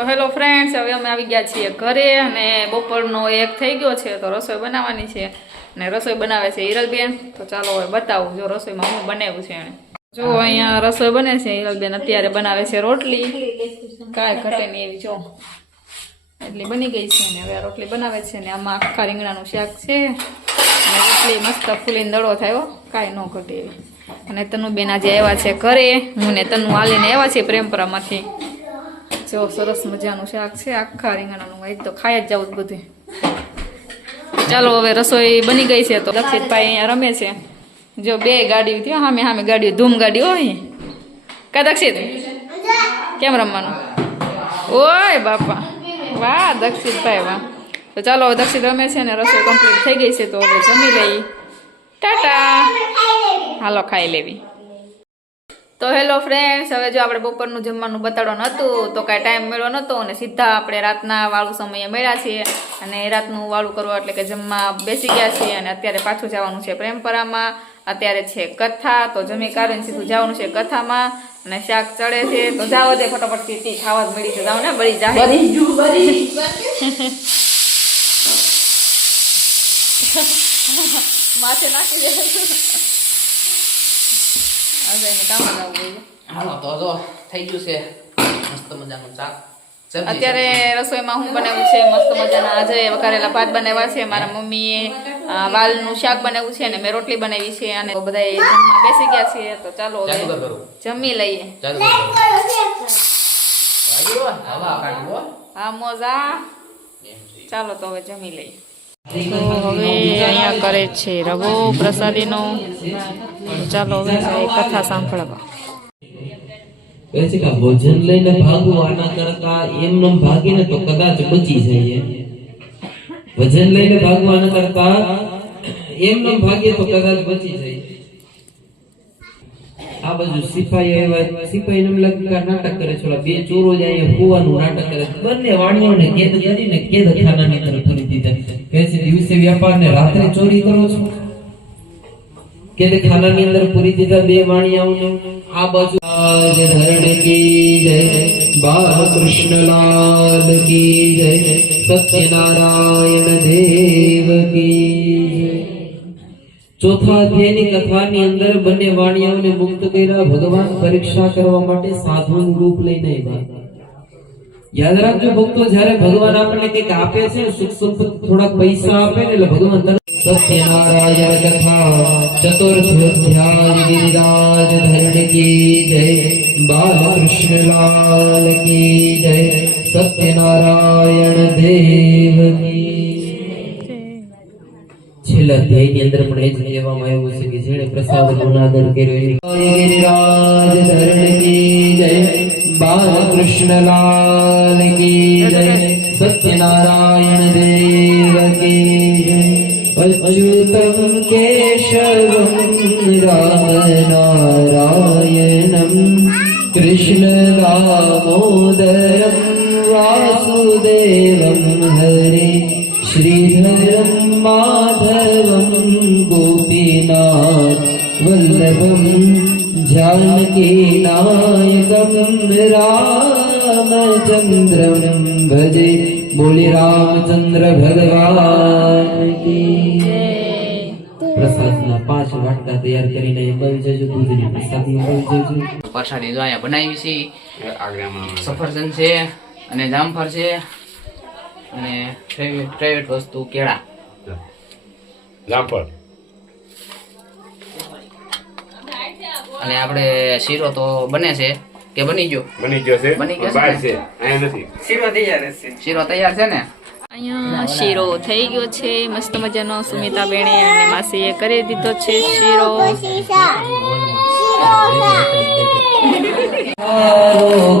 તો hello friends, હવે અમે આવી ગયા છીએ ઘરે અને બપોરનો એક થઈ ગયો છે તો રસોઈ બનાવવાની છે અને રસોઈ બનાવે છે હિરલબેન. તો ચાલો હવે બતાવું, જો રસોઈમાં હું બનાવ્યું છે એણે. જો અહીંયા રસોઈ બને છે, હિરલબેન અત્યારે બનાવે છે રોટલી. કાંઈ ઘટે નહીં એવી, જો. એટલી બની ગઈ છે ને, હવે આ રોટલી બનાવે છે ને, આમાં આખા રીંગણાનું શાક છે. અને રોટલી મસ્ત ફૂલીને દડો થયો કાંઈ ન ઘટે એવી. અને તનુબેન આજે આવ્યા છે ઘરે. હું ને તનુ હાલીને આવ્યા છે પ્રેમપરામાંથી. જો સરસ મજાનું શાક છે, આખા રીંગણાનું. એક તો ખાઈ જ જવું બધું. ચાલો, હવે રસોઈ બની ગઈ છે તો દક્ષિતભાઈ અહીંયા રમે છે. જો બે ગાડીઓ થયો સામે સામે ગાડીઓ, ધૂમ ગાડીઓ હોય. કા દક્ષિત? કેમ રમવાનું? ઓય બાપા. વાહ, દક્ષિતભાઈ, વાહ. તો ચાલો, હવે દક્ષિત રમે છે ને રસોઈ કમ્પ્લીટ થઈ ગઈ છે તો હવે જમી લઈ ટાટા. હાલો, ખાઈ લેવી. તો હેલો ફ્રેન્ડ્સ હવે જો આપણે બપોરનું જમવાનું બતાડવાનું હતું તો કાંઈ ટાઈમ મળ્યો નહોતો અને સીધા આપણે રાતના વાળું સમયે મળ્યા છીએ અને રાતનું વાળું કરવા એટલે કે જમવા બેસી ગયા છીએ અને અત્યારે પાછું જવાનું છે પ્રેમપરામાં. અત્યારે છે કથા તો જમી કાઢીને સીધું જવાનું છે કથામાં અને શાક ચડે છે. તો જાઓ દે ફટાફટ તી ખાવા જ મળી છે. જાઓ ને બળી જાય. માથે નાખી દે. એને કામ જ આવવું જોઈએ હાલો તો જો થઈ ગયું છે. મસ્ત મજાનું શાક. અત્યારે રસોઈમાં હું બનાવ્યું છે મસ્ત મજાના આજે વઘારેલા ભાત બનાવ્યા છે. મારા મમ્મીએ વાલનું શાક બનાવ્યું છે અને મેં રોટલી બનાવી છે અને બધા જમવા બેસી ગયા છીએ તો ચાલો હવે જમી લઈએ. હા? મોજા. ચાલો તો હવે જમી લઈએ. તો હવે અહીંયા કરે છે રવો પ્રસાદીનો. તો ચાલો હવે જઈએ કથા સાંભળવા. કહે છે કે ભોજન લઈને ભાગવું આના કરતા એમનેમ ભાગીને તો કદાચ બચી જઈએ. ભજન લઈને ભાગવું આના કરતા એમનેમ ભાગીએ તો કદાચ બચી જઈએ. આ બાજુ સિપાહી આવ્યા. સિપાહી એમ લાગે કે આ નાટક કરે છે. ઓલા બે ચોરો જ અહીંયા કૂવાનું નાટક કરે છે. બંને વાણીઓને કેદ કરીને કેદ ખાનાની તરફ ફરી દીધા. દિવસે વ્યાપાર ને રાત્રે ચોરી કરો છો? કેદ ખાનાની અંદર પૂરી દીધા બે વાણિયાઓને? આ બાજુ આજ ધરણ કી જય કી જય, સત્યનારાયણ દેવ કી જય. ચોથા અધ્યાયની કથાની અંદર બંને વાણિયાઓને મુક્ત કર્યા. ભગવાન પરીક્ષા કરવા માટે સાધુનું રૂપ લઈને આવ્યા. યાદ રાખજો ભક્તો, જ્યારે ભગવાન આપણને કંઈક આપે છે, સુખ સંપત્તિ થોડાક પૈસા આપે ને એટલે ભગવાન તરત સત્યનારાયણ કથા ચતુર્થોધ્યાય ગિરિરાજ ધરણ કી જય બાલકૃષ્ણ લાલ કી જય, સત્યનારાયણ દેવ કી છેલ્લા અધ્યાયની અંદર પણ એ જ કહેવામાં આવ્યું છે કે જેણે પ્રસાદનો અનાદર કર્યો એની ગિરિરાજ ધરણ કી बालकृष्णलाल की जय। सत्यनारायण देव बालकृष्णलगीर सत्यनारायणदेवगीरयुतं केशव रामनारायणं। कृष्णरामोदरं वासुदेवं हरे। श्रीहरं माधवं गोपीनाथ वल्लभम् રામચંદ્રમ ભજે બોલી રામચંદ્ર ભગવાન પ્રસાદના પાંચ વાટકા તૈયાર કરીને બલ જજો દૂધની પ્રસાદી બલ જજો પ્રસાદી જો અહીંયા બનાવી છે સફરજન છે અને જામફળ છે અને ફેવરેટ વસ્તુ કેળા. જામફળ. અને આપણે શીરો તો બને છે કે બની ગયો? બની ગયો છે. બની ગયો છે? અહીંયા નથી. શીરો તૈયાર છે. ને? અહીંયા શીરો થઈ ગયો છે. મસ્ત મજાનો સુમિતા બેણે અને માસીએ કરી દીધો છે શીરો. તારો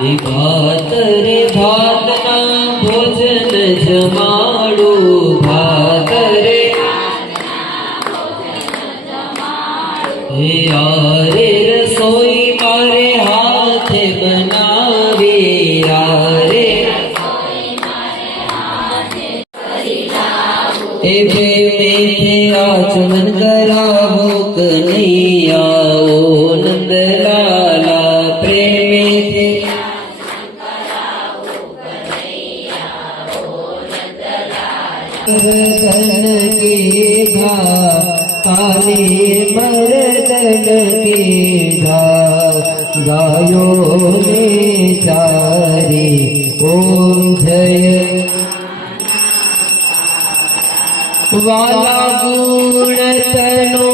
હે ભાત રે ભાતના ભોજન જમાડું ભાત રે હે આરે રસોઈ મારે હાથે બનાવી, આરે એ આચમન કરાવો મર્દન કે ઘા કાલે મર્દન કે ઘા ગાયો ને ચારે ઓમ જય વાલા ગુણ તનો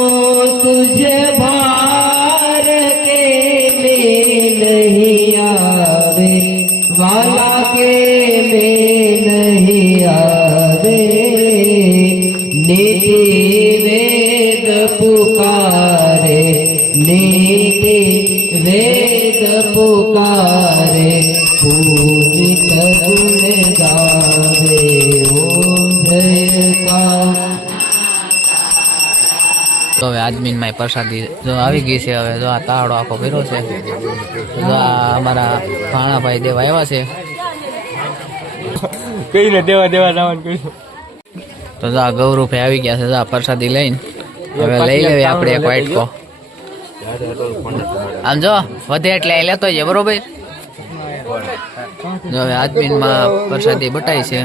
તો હવે આજમીનમાં પ્રસાદી જો આવી ગઈ છે હવે જો આ તાળો આખો કર્યો છે જો આ અમારા ભાણાભાઈ દેવા આવ્યા છે. કઈને દેવા દેવા જવાનું કહ્યું તો જો આ ગૌરવભાઈ આવી ગયા છે જો આ પ્રસાદી લઈને. હવે લઈ લેવી આપણે એક વાટકો. આમ જો વધે એટલે લેતો જઈએ બરોબર? જો હવે પ્રસાદી બટાઈ છે.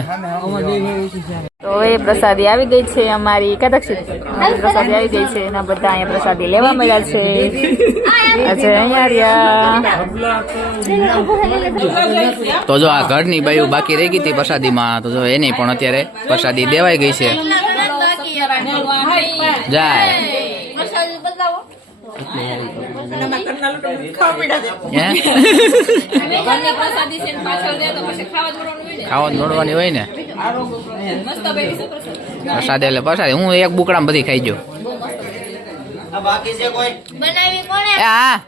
તો એ પ્રસાદી આવી ગઈ છે અમારી કદક્ષિત. પ્રસાદી આવી ગઈ છે. એના બધા અહીંયા પ્રસાદી લેવા મળ્યા છે. આજે અહીંયા રહ્યા. તો જો આ ઘરની બાયું બાકી રહી ગઈ હતી પ્રસાદીમાં તો જો એની પણ અત્યારે પ્રસાદી દેવાઈ ગઈ છે. જાય? ખાવા જ દોડવાની હોય ને. પ્રસાદ. એટલે પ્રસાદ. હું એક બુકડા બધી ખાઈ જો બનાવી હા.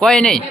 કોઈ નહીં.